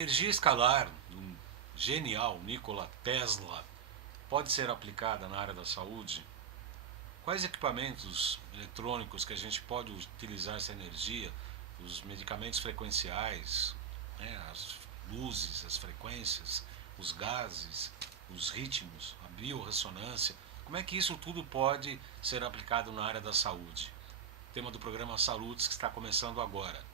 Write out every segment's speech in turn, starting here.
Energia escalar do genial Nikola Tesla pode ser aplicada na área da saúde? Quais equipamentos eletrônicos que a gente pode utilizar essa energia? Os medicamentos frequenciais, né, as luzes, as frequências, os gases, os ritmos, a biorressonância. Como é que isso tudo pode ser aplicado na área da saúde? Tema do programa Saludes que está começando agora.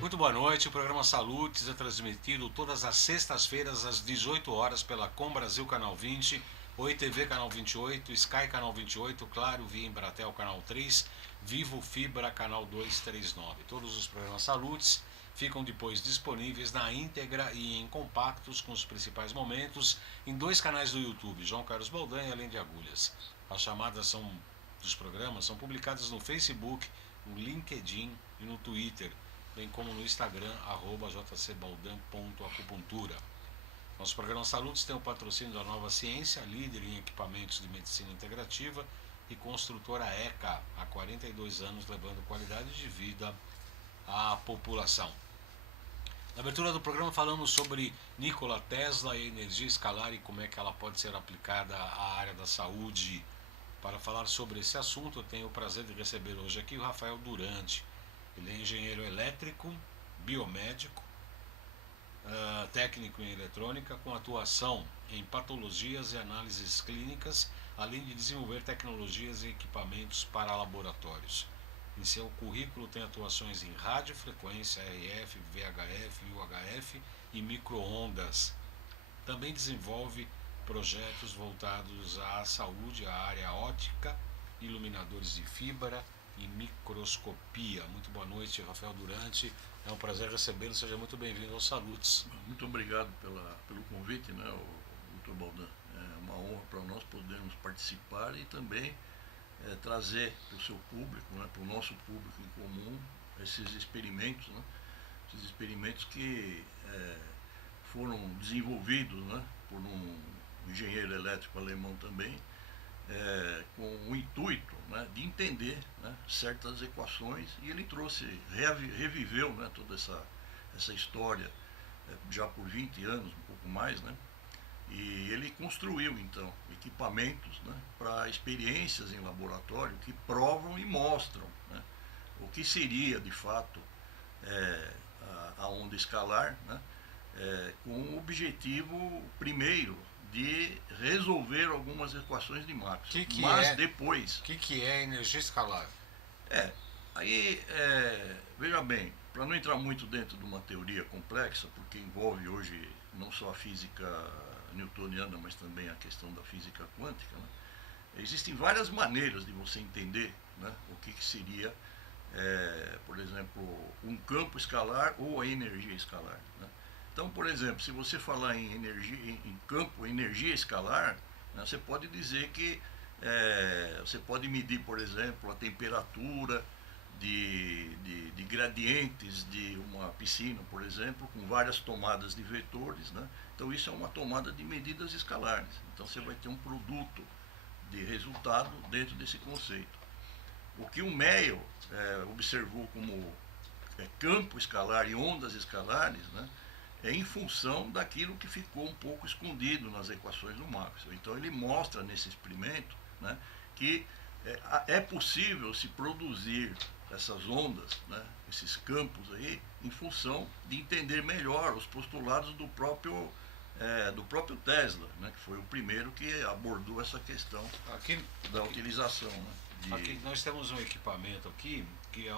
Muito boa noite, o programa Saludes é transmitido todas as sextas-feiras às 18 horas pela Com Brasil Canal 20, Oi TV Canal 28, Sky Canal 28, Claro, Via Embratel Canal 3, Vivo Fibra Canal 239. Todos os programas Saludes ficam depois disponíveis na íntegra e em compactos com os principais momentos em dois canais do YouTube, João Carlos Baldan e Além de Agulhas. As chamadas dos programas são publicadas no Facebook, no LinkedIn e no Twitter, bem como no Instagram, jcbaldan.acupuntura. Nosso programa Saludes tem o patrocínio da Nova Ciência, líder em equipamentos de medicina integrativa, e construtora ECA, há 42 anos levando qualidade de vida à população. Na abertura do programa falamos sobre Nikola Tesla e a energia escalar e como é que ela pode ser aplicada à área da saúde. Para falar sobre esse assunto, eu tenho o prazer de receber hoje aqui o Rafael Durante. Ele é engenheiro elétrico, biomédico, técnico em eletrônica, com atuação em patologias e análises clínicas, além de desenvolver tecnologias e equipamentos para laboratórios. Em seu currículo tem atuações em radiofrequência, RF, VHF, UHF e microondas. Também desenvolve projetos voltados à saúde, à área óptica, iluminadores de fibra e microscopia. Muito boa noite, Rafael Durante. É um prazer recebê-lo. Seja muito bem-vindo aos Saludes. Muito obrigado pelo convite, né, Dr. Baldan. É uma honra para nós podermos participar e também trazer para o seu público, né, para o nosso público em comum, esses experimentos, né, esses experimentos que foram desenvolvidos, né, por um engenheiro elétrico alemão também, com o intuito, né, de entender, né, certas equações, e ele reviveu, né, toda essa história já por 20 anos, um pouco mais, né, e ele construiu então equipamentos, né, para experiências em laboratório que provam e mostram, né, o que seria de fato a onda escalar, né, com o objetivo primeiro de resolver algumas equações de Maxwell. Mas depois... O que é energia escalar? Aí, veja bem, para não entrar muito dentro de uma teoria complexa, porque envolve hoje não só a física newtoniana, mas também a questão da física quântica, né, existem várias maneiras de você entender, né, o que seria, por exemplo, um campo escalar ou a energia escalar, né. Então, por exemplo, se você falar em campo, energia escalar, né, você pode dizer que você pode medir, por exemplo, a temperatura de gradientes de uma piscina, por exemplo, com várias tomadas de vetores, né? Então isso é uma tomada de medidas escalares. Então você vai ter um produto de resultado dentro desse conceito. O que o Mayo observou como campo escalar e ondas escalares, né, é em função daquilo que ficou um pouco escondido nas equações do Maxwell. Então ele mostra nesse experimento, né, que é possível se produzir essas ondas, né, esses campos aí, em função de entender melhor os postulados do próprio Tesla, né, que foi o primeiro que abordou essa questão da utilização, né, Aqui nós temos um equipamento aqui que é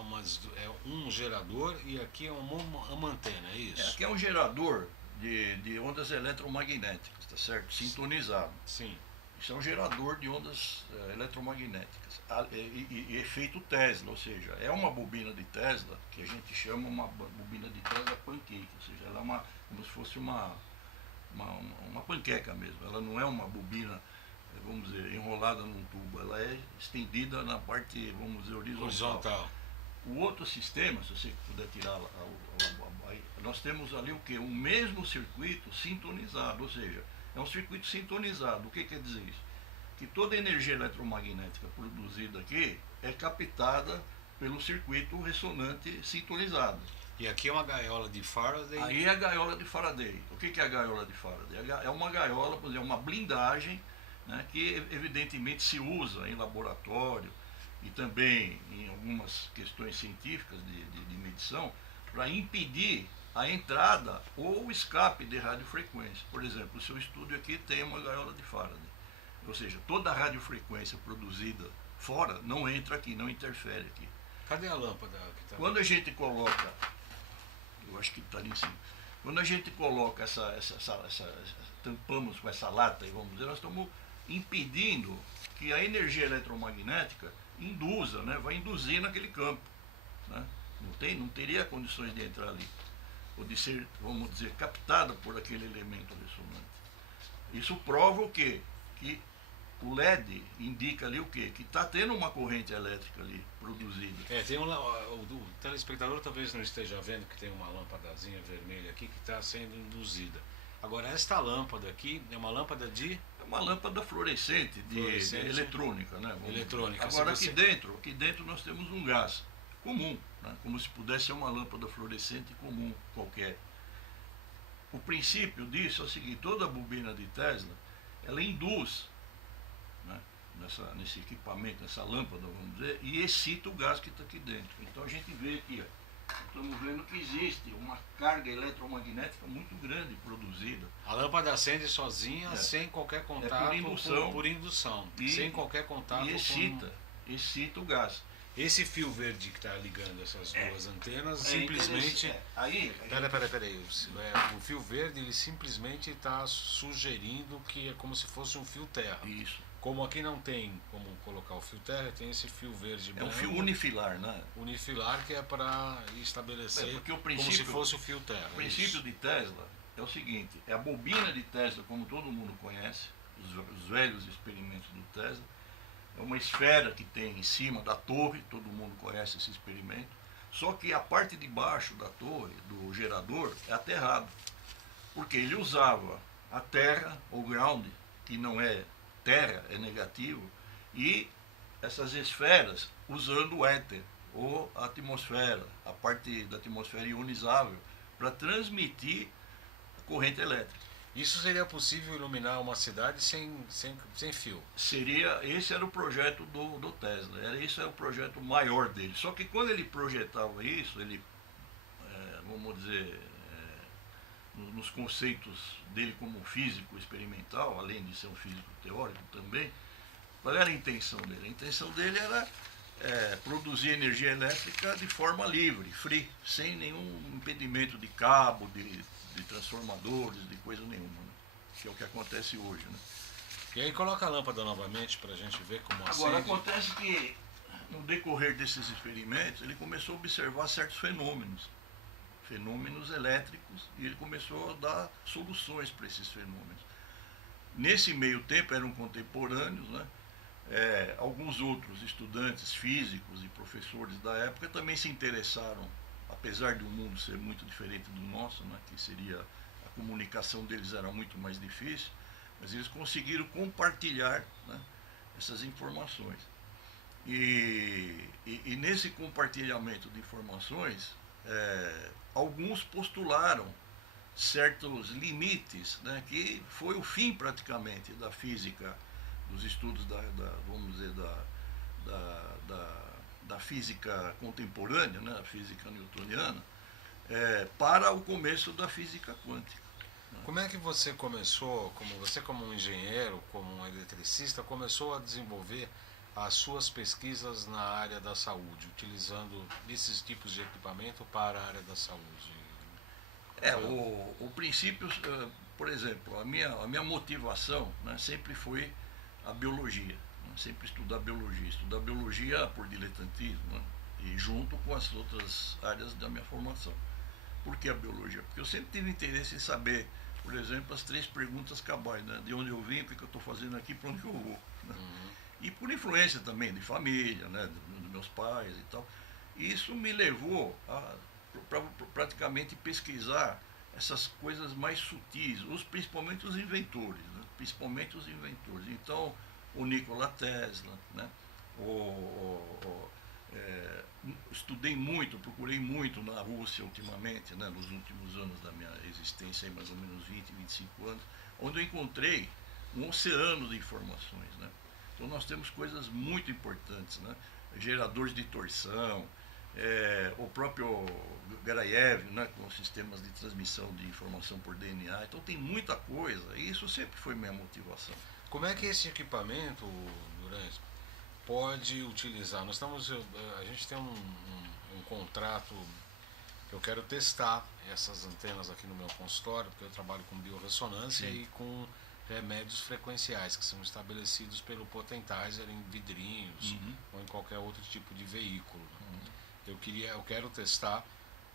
um gerador e aqui é uma antena, é isso? Aqui é um gerador de ondas eletromagnéticas, tá certo? Sintonizado. Sim. Isso é um gerador de ondas eletromagnéticas e efeito Tesla, ou seja, é uma bobina de Tesla que a gente chama uma bobina de Tesla pancake, ou seja, ela é como se fosse uma uma panqueca mesmo. Ela não é uma bobina, vamos dizer, enrolada num tubo. Ela é estendida na parte, vamos dizer, horizontal. O outro sistema, se você puder tirar nós temos ali o que? O mesmo circuito sintonizado, ou seja, é um circuito sintonizado. O que quer dizer isso? Que toda a energia eletromagnética produzida aqui é captada pelo circuito ressonante sintonizado. E aqui é uma gaiola de Faraday? Aí é a gaiola de Faraday. O que é a gaiola de Faraday? É uma gaiola, por exemplo, uma blindagem, né, que evidentemente se usa em laboratório e também em algumas questões científicas de medição para impedir a entrada ou o escape de radiofrequência. Por exemplo, o seu estúdio aqui tem uma gaiola de Faraday. Ou seja, toda a radiofrequência produzida fora não entra aqui, não interfere aqui. Cadê a lâmpada que tá? Quando a gente coloca, eu acho que está ali em cima, quando a gente coloca tampamos com essa lata, vamos dizer, nós estamos impedindo que a energia eletromagnética induza, né, vai induzir naquele campo. Né? Não teria condições de entrar ali, ou de ser, vamos dizer, captada por aquele elemento ressonante. Isso prova o quê? Que o LED indica ali o quê? Que está tendo uma corrente elétrica ali produzida. Tem o telespectador talvez não esteja vendo que tem uma lâmpadazinha vermelha aqui que está sendo induzida. Agora, esta lâmpada aqui é uma lâmpada de... É uma lâmpada fluorescente, de eletrônica, né? Eletrônica. Agora, aqui dentro nós temos um gás comum, né? Como se pudesse ser uma lâmpada fluorescente comum qualquer. O princípio disso é o seguinte: toda a bobina de Tesla, ela induz, né, nesse equipamento, nessa lâmpada, vamos dizer, e excita o gás que está aqui dentro. Então a gente vê aqui, ó, estamos vendo que existe uma carga eletromagnética muito grande produzida. A lâmpada acende sozinha, sem qualquer contato, por indução, sem qualquer contato. E excita o gás. Esse fio verde que está ligando essas duas antenas, simplesmente... Peraí. O fio verde, ele simplesmente está sugerindo que é como se fosse um fio terra. Isso. Como aqui não tem como colocar o fio terra, tem esse fio verde branco. É um fio unifilar, né? Unifilar, que é para estabelecer como se fosse o fio terra. O princípio de Tesla é o seguinte: é a bobina de Tesla, como todo mundo conhece, os velhos experimentos do Tesla. É uma esfera que tem em cima da torre, todo mundo conhece esse experimento, só que a parte de baixo da torre, do gerador, é aterrado, porque ele usava a terra, ou ground, que não é terra, é negativo, e essas esferas usando o éter, ou a atmosfera, a parte da atmosfera ionizável, para transmitir a corrente elétrica. Isso seria possível iluminar uma cidade sem fio? Esse era o projeto do Tesla, esse é o projeto maior dele. Só que quando ele projetava isso, ele, vamos dizer, nos conceitos dele como físico experimental, além de ser um físico teórico também, qual era a intenção dele? A intenção dele era produzir energia elétrica de forma livre, free, sem nenhum impedimento de cabo, de transformadores, de coisa nenhuma, né? Que é o que acontece hoje, né? E aí coloca a lâmpada novamente para a gente ver como acende. Agora acontece que no decorrer desses experimentos ele começou a observar certos fenômenos elétricos, e ele começou a dar soluções para esses fenômenos. Nesse meio tempo eram contemporâneos, né? Alguns outros estudantes físicos e professores da época também se interessaram, apesar de o mundo ser muito diferente do nosso, né, que seria, a comunicação deles era muito mais difícil, mas eles conseguiram compartilhar, né, essas informações. E nesse compartilhamento de informações, alguns postularam certos limites, né, que foi o fim praticamente da física, dos estudos vamos dizer, da física contemporânea, né, a física newtoniana, para o começo da física quântica. Como é que você começou, como um engenheiro, como um eletricista, começou a desenvolver as suas pesquisas na área da saúde, utilizando esses tipos de equipamento para a área da saúde? O princípio, por exemplo, a minha motivação, né, sempre foi a biologia. Sempre estudar biologia por diletantismo, né? E junto com as outras áreas da minha formação. Por que a biologia? Porque eu sempre tive interesse em saber, por por exemplo, as 3 perguntas cabais, né? De onde eu vim, o que eu estou fazendo aqui, para onde eu vou. Né? E por influência também de família, né? Dos meus pais e tal. E isso me levou a praticamente pesquisar essas coisas mais sutis, principalmente os inventores, né? Principalmente os inventores. Então, o Nikola Tesla, né? Estudei muito, procurei muito na Rússia ultimamente, né? Nos últimos anos da minha existência, aí, mais ou menos 20, 25 anos, onde eu encontrei um oceano de informações, né? Então nós temos coisas muito importantes, né? Geradores de torção, o próprio Garayev, né, com os sistemas de transmissão de informação por DNA. Então tem muita coisa, e isso sempre foi minha motivação. Como é que esse equipamento, Durante, pode utilizar? A gente tem um contrato, eu quero testar essas antenas aqui no meu consultório, porque eu trabalho com biorressonância e com remédios frequenciais, que são estabelecidos pelo Potentizer em vidrinhos ou em qualquer outro tipo de veículo. Eu quero testar,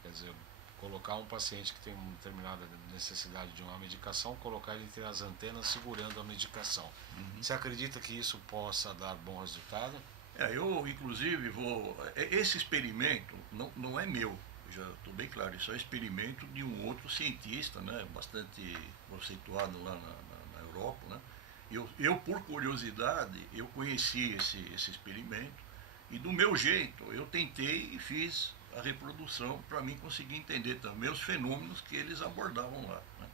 quer dizer, colocar um paciente que tem uma determinada necessidade de uma medicação, colocar ele entre as antenas segurando a medicação. Você acredita que isso possa dar bom resultado? Eu inclusive esse experimento não é meu, já estou bem claro, isso é um experimento de um outro cientista, né, bastante conceituado lá na Europa, né? Eu por curiosidade, eu conheci esse experimento e do meu jeito eu tentei e fiz a reprodução para mim conseguir entender também os fenômenos que eles abordavam lá, né?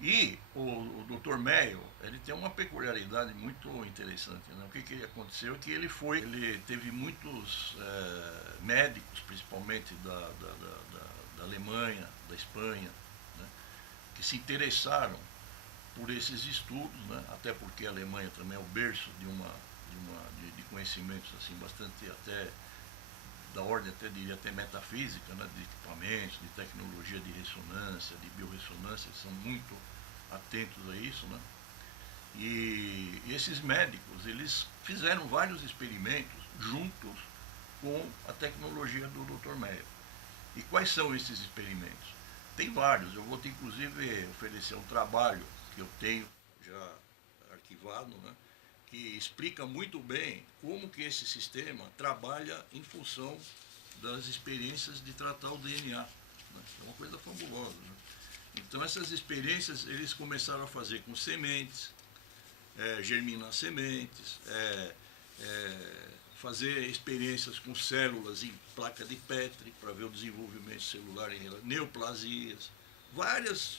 E o Dr. Meio, ele tem uma peculiaridade muito interessante, né? O que aconteceu é que ele teve muitos médicos, principalmente da Alemanha, da Espanha, né, que se interessaram por esses estudos, né? Até porque a Alemanha também é o berço de conhecimentos assim, bastante até da ordem, até diria até metafísica, né? De equipamentos, de tecnologia de ressonância, de biorressonância, eles são muito atentos a isso, né? E esses médicos, eles fizeram vários experimentos juntos com a tecnologia do Dr. Meyer. E quais são esses experimentos? Tem vários, eu vou te inclusive oferecer um trabalho que eu tenho já arquivado, né, que explica muito bem como que esse sistema trabalha em função das experiências de tratar o DNA. Né? É uma coisa fabulosa. Né? Então essas experiências eles começaram a fazer com sementes, germinar sementes, fazer experiências com células em placa de Petri para ver o desenvolvimento celular em neoplasias, várias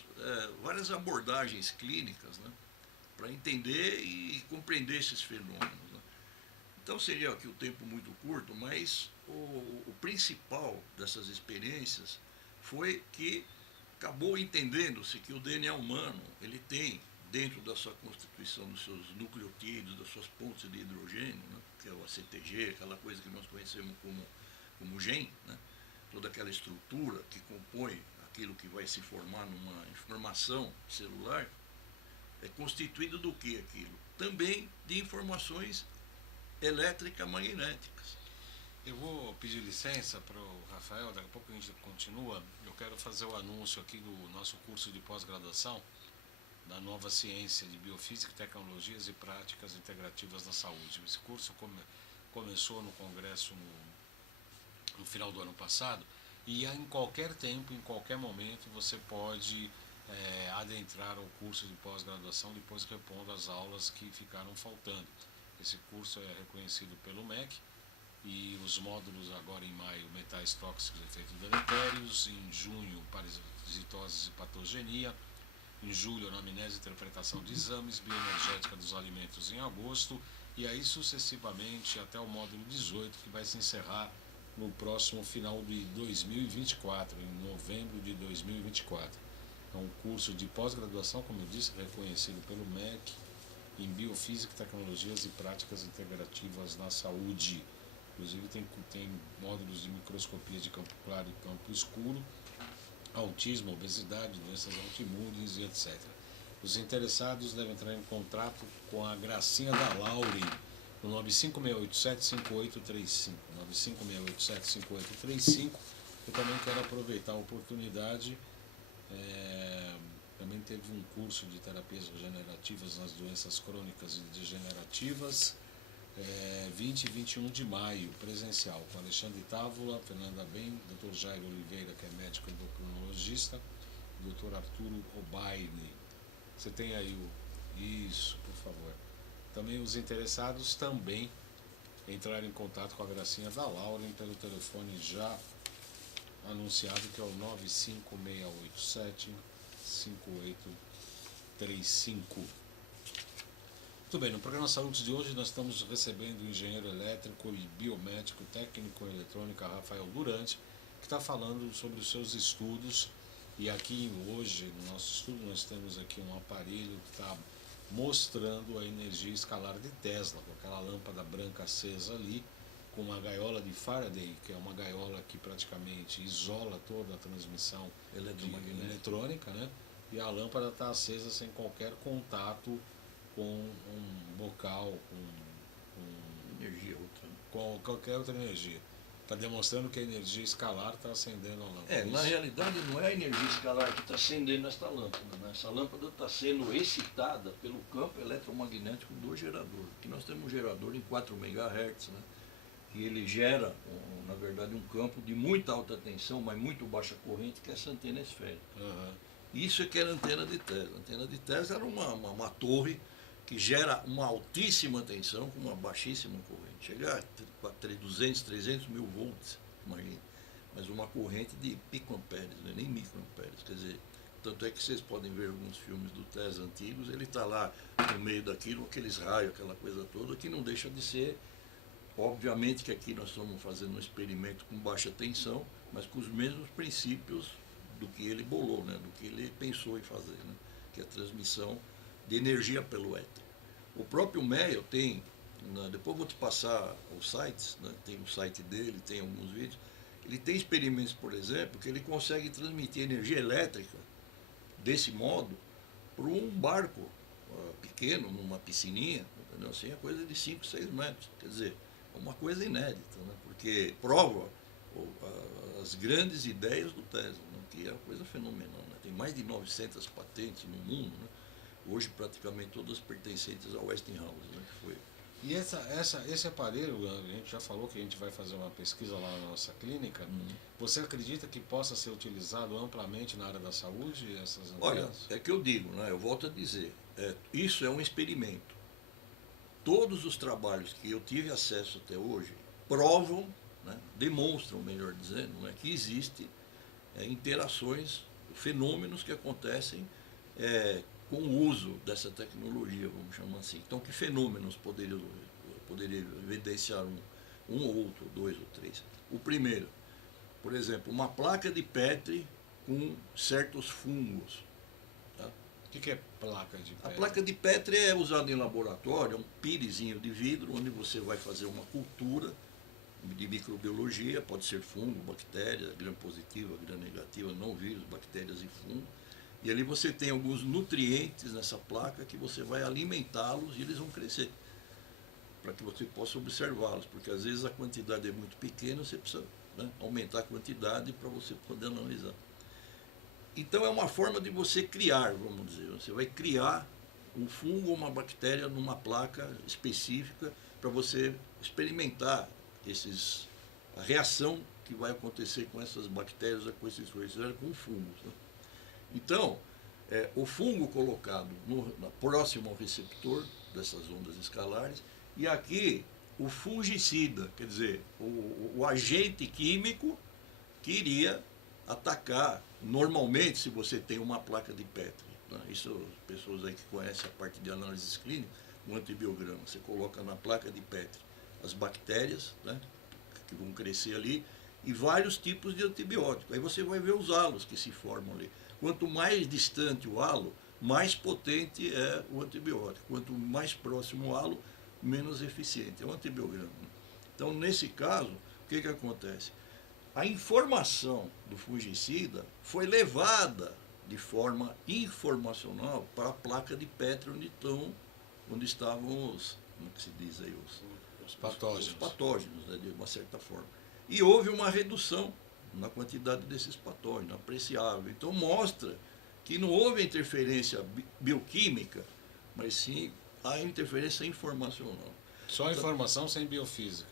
abordagens clínicas, né, para entender e compreender esses fenômenos. Né. Então seria aqui o tempo muito curto, mas o principal dessas experiências foi que acabou entendendo-se que o DNA humano ele tem dentro da sua constituição, dos seus nucleotídeos, das suas pontes de hidrogênio, né, que é o ACTG, aquela coisa que nós conhecemos como gene, né, toda aquela estrutura que compõe aquilo que vai se formar numa informação celular, é constituído do que aquilo? Também de informações elétrica-magnéticas. Eu vou pedir licença para o Rafael, daqui a pouco a gente continua. Eu quero fazer o anúncio aqui do nosso curso de pós-graduação da nova ciência de biofísica, tecnologias e práticas integrativas na saúde. Esse curso começou no congresso no final do ano passado e em qualquer tempo, em qualquer momento, você pode adentrar ao curso de pós-graduação depois repondo as aulas que ficaram faltando. Esse curso é reconhecido pelo MEC e os módulos agora em maio, metais tóxicos e efeitos deletérios, em junho, parasitoses e patogenia, em julho, anamnese e interpretação de exames, bioenergética dos alimentos em agosto, e aí sucessivamente até o módulo 18, que vai se encerrar no próximo final de 2024, em novembro de 2024. É um curso de pós-graduação, como eu disse, reconhecido pelo MEC, em biofísica, tecnologias e práticas integrativas na saúde. Inclusive tem módulos de microscopia de campo claro e campo escuro, autismo, obesidade, doenças autoimunes e etc. Os interessados devem entrar em contato com a Gracinha da Laure no 956875835. 956875835. Eu também quero aproveitar a oportunidade Também teve um curso de terapias regenerativas nas doenças crônicas e degenerativas, 20 e 21 de maio, presencial, com Alexandre Távola, Fernanda Bem, Dr. Jairo Oliveira, que é médico endocrinologista, Dr. Arturo Obaine. Você tem aí isso, por favor. Também os interessados também entrarem em contato com a Gracinha da Lauren pelo telefone já anunciado, que é o 95687-5835. Muito bem, no programa Saúde de hoje nós estamos recebendo o engenheiro elétrico e biomédico técnico em eletrônica Rafael Durante, que está falando sobre os seus estudos. E aqui hoje, no nosso estudo, nós temos aqui um aparelho que está mostrando a energia escalar de Tesla, com aquela lâmpada branca acesa ali, com uma gaiola de Faraday, que é uma gaiola que praticamente isola toda a transmissão eletrônica, né? E a lâmpada está acesa sem qualquer contato com um bocal, com energia outra, né? Com qualquer outra energia. Está demonstrando que a energia escalar está acendendo a lâmpada. Na realidade não é a energia escalar que está acendendo esta lâmpada, né? Essa lâmpada está sendo excitada pelo campo eletromagnético do gerador. Aqui nós temos um gerador em 4 MHz, né? E ele gera, na verdade, um campo de muita alta tensão, mas muito baixa corrente, que é essa antena esférica. Uhum. Isso é que era a antena de Tesla. A antena de Tesla era uma torre que gera uma altíssima tensão com uma baixíssima corrente. Chega a 200, 300 mil volts, imagine. Mas uma corrente de picoamperes, né? Nem microamperes. Quer dizer, tanto é que vocês podem ver alguns filmes do Tesla antigos, ele está lá no meio daquilo, aqueles raios, aquela coisa toda, que não deixa de ser. Obviamente que aqui nós estamos fazendo um experimento com baixa tensão, mas com os mesmos princípios do que ele bolou, né? Do que ele pensou em fazer, né? Que é a transmissão de energia pelo éter. O próprio Meyer tem, depois vou te passar os sites, né? Tem o site dele, tem alguns vídeos, ele tem experimentos, por exemplo, que ele consegue transmitir energia elétrica desse modo para um barco pequeno, numa piscininha, entendeu? Assim, é coisa de 5, 6 metros, quer dizer, é uma coisa inédita, né? Porque prova as grandes ideias do Tesla, né? Que é uma coisa fenomenal, né? Tem mais de 900 patentes no mundo, né? Hoje praticamente todas pertencentes ao Westinghouse, né? Que foi. E esse aparelho, a gente já falou que a gente vai fazer uma pesquisa lá na nossa clínica. Você acredita que possa ser utilizado amplamente na área da saúde, essas antenas? Olha, é que eu digo, né? Eu volto a dizer, isso é um experimento. Todos os trabalhos que eu tive acesso até hoje provam, né? Demonstram, melhor dizendo, né? Que existem interações, fenômenos que acontecem com o uso dessa tecnologia, vamos chamar assim. Então, que fenômenos poderia evidenciar um ou outro, dois ou três? O primeiro, por exemplo, uma placa de Petri com certos fungos. Tá? O que é placa de Petri? A placa de Petri é usada em laboratório, é um pirezinho de vidro, onde você vai fazer uma cultura de microbiologia, pode ser fungo, bactéria, gram positiva, gram negativa, não vírus, bactérias e fungo. E ali você tem alguns nutrientes nessa placa que você vai alimentá-los e eles vão crescer, para que você possa observá-los, porque às vezes a quantidade é muito pequena, você precisa, né, aumentar a quantidade para você poder analisar. Então é uma forma de você criar, vamos dizer, você vai criar um fungo ou uma bactéria numa placa específica para você experimentar a reação que vai acontecer com essas bactérias, com esses coisas, com fungos, né? Então, o fungo colocado próximo ao receptor dessas ondas escalares, e aqui o fungicida, quer dizer, o agente químico que iria atacar, normalmente, se você tem uma placa de Petri, né? Isso, pessoas aí que conhecem a parte de análises clínicas, um antibiograma, você coloca na placa de Petri as bactérias, né, que vão crescer ali, e vários tipos de antibióticos. Aí você vai ver os halos que se formam ali. Quanto mais distante o halo, mais potente é o antibiótico. Quanto mais próximo o halo, menos eficiente. É um antibiograma. Então, nesse caso, o que acontece? A informação do fungicida foi levada de forma informacional para a placa de Petri, onde estavam os, como que se diz aí, os patógenos. Os patógenos, né, de uma certa forma. E houve uma redução na quantidade desses patógenos, apreciável. Então mostra que não houve interferência bioquímica, mas sim a interferência informacional. Só a informação sem biofísica.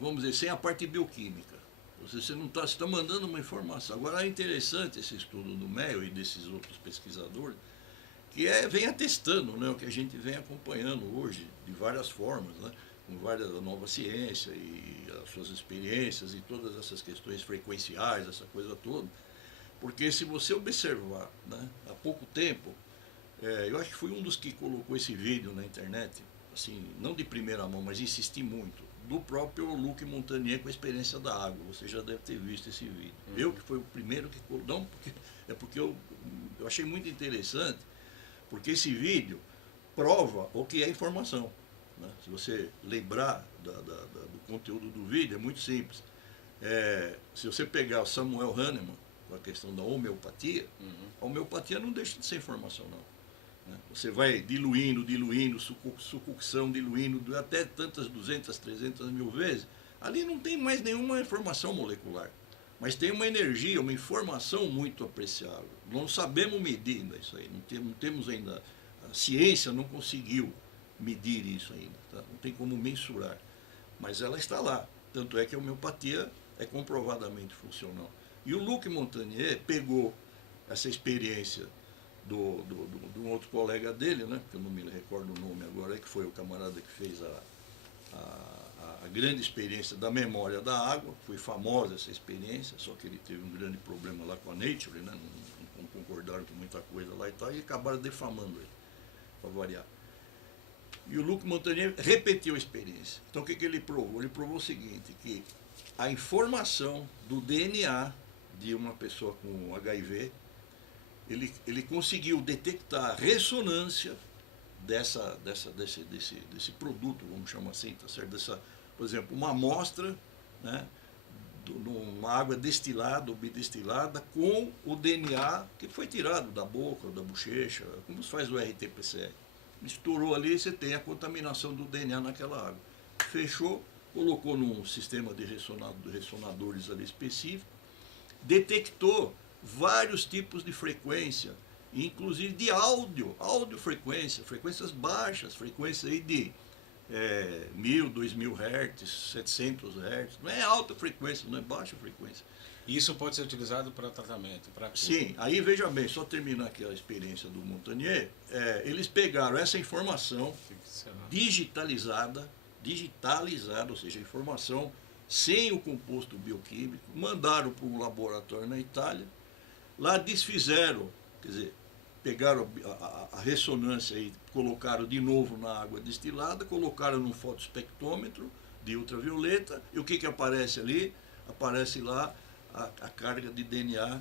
Vamos dizer, sem a parte bioquímica. Você não está, você está mandando uma informação. Agora é interessante esse estudo do MEL e desses outros pesquisadores, que vem atestando, né, o que a gente vem acompanhando hoje, de várias formas, né, com várias nova ciência e as suas experiências e todas essas questões frequenciais, essa coisa toda. Porque se você observar, né, há pouco tempo, eu acho que fui um dos que colocou esse vídeo na internet, assim, não de primeira mão, mas insisti muito, do próprio Luc Montagnier com a experiência da água. Você já deve ter visto esse vídeo. Eu que fui o primeiro que colocou, não, porque eu achei muito interessante, porque esse vídeo prova o que é informação. Né? Se você lembrar do conteúdo do vídeo, é muito simples. Se você pegar o Samuel Hahnemann, com a questão da homeopatia, a homeopatia não deixa de ser informação, não. Você vai diluindo, sucção, diluindo, até tantas 200, 300 mil vezes, ali não tem mais nenhuma informação molecular, mas tem uma energia, uma informação muito apreciável. Não sabemos medir ainda isso aí, não temos ainda, a ciência não conseguiu medir isso ainda, tá? Não tem como mensurar, mas ela está lá, tanto é que a homeopatia é comprovadamente funcional. E o Luc Montagnier pegou essa experiência de um outro colega dele, né, que eu não me recordo o nome agora, que foi o camarada que fez a grande experiência da memória da água. Foi famosa essa experiência, só que ele teve um grande problema lá com a Nature, né, não concordaram com muita coisa lá e tal, e acabaram defamando ele, para variar. E o Luc Montagnier repetiu a experiência. Então o que ele provou? Ele provou o seguinte, que a informação do DNA de uma pessoa com HIV, ele conseguiu detectar a ressonância desse produto, vamos chamar assim, tá certo? Por exemplo, uma amostra, né, uma água destilada ou bidestilada com o DNA que foi tirado da boca ou da bochecha, como se faz o RT-PCR. Misturou ali, você tem a contaminação do DNA naquela água. Fechou, colocou num sistema de ressonadores ali específico, detectou vários tipos de frequência, inclusive de audiofrequência, frequências baixas, frequência aí de 1000, 2000 Hz, 700 Hz, não é alta frequência, não é baixa frequência. Isso pode ser utilizado para tratamento? Sim, aí veja bem, só terminar aqui a experiência do Montagnier, eles pegaram essa informação digitalizada, ou seja, informação sem o composto bioquímico, mandaram para um laboratório na Itália, lá desfizeram, quer dizer, pegaram a ressonância e colocaram de novo na água destilada, colocaram num fotoespectrômetro de ultravioleta, e o que aparece ali? Aparece lá a carga de DNA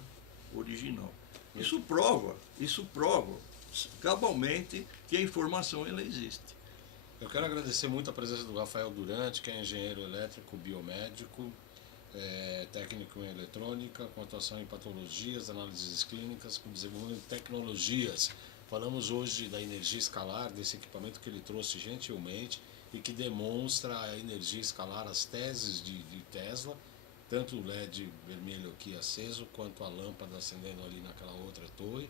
original. Isso prova cabalmente que a informação ela existe. Eu quero agradecer muito a presença do Rafael Durante, que é engenheiro elétrico, biomédico, técnico em eletrônica, com atuação em patologias, análises clínicas, com desenvolvimento de tecnologias. Falamos hoje da energia escalar, desse equipamento que ele trouxe gentilmente e que demonstra a energia escalar, as teses de Tesla, tanto o LED vermelho aqui aceso, quanto a lâmpada acendendo ali naquela outra torre.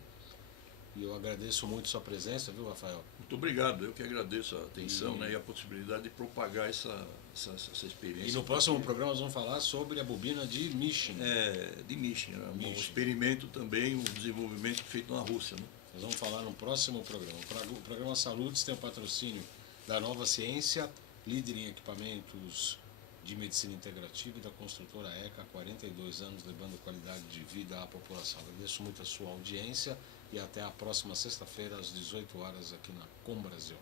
E eu agradeço muito sua presença, viu, Rafael? Muito obrigado, eu que agradeço a atenção, né, e a possibilidade de propagar essa experiência. E no próximo programa nós vamos falar sobre a bobina de Mishin. De Mishin, né? Um experimento também, um desenvolvimento feito na Rússia. Né? Nós vamos falar no próximo programa. O programa Saludes tem o patrocínio da Nova Ciência, líder em equipamentos de medicina integrativa, e da construtora ECA, há 42 anos, levando qualidade de vida à população. Agradeço muito a sua audiência e até a próxima sexta-feira, às 18 horas, aqui na Com Brasil.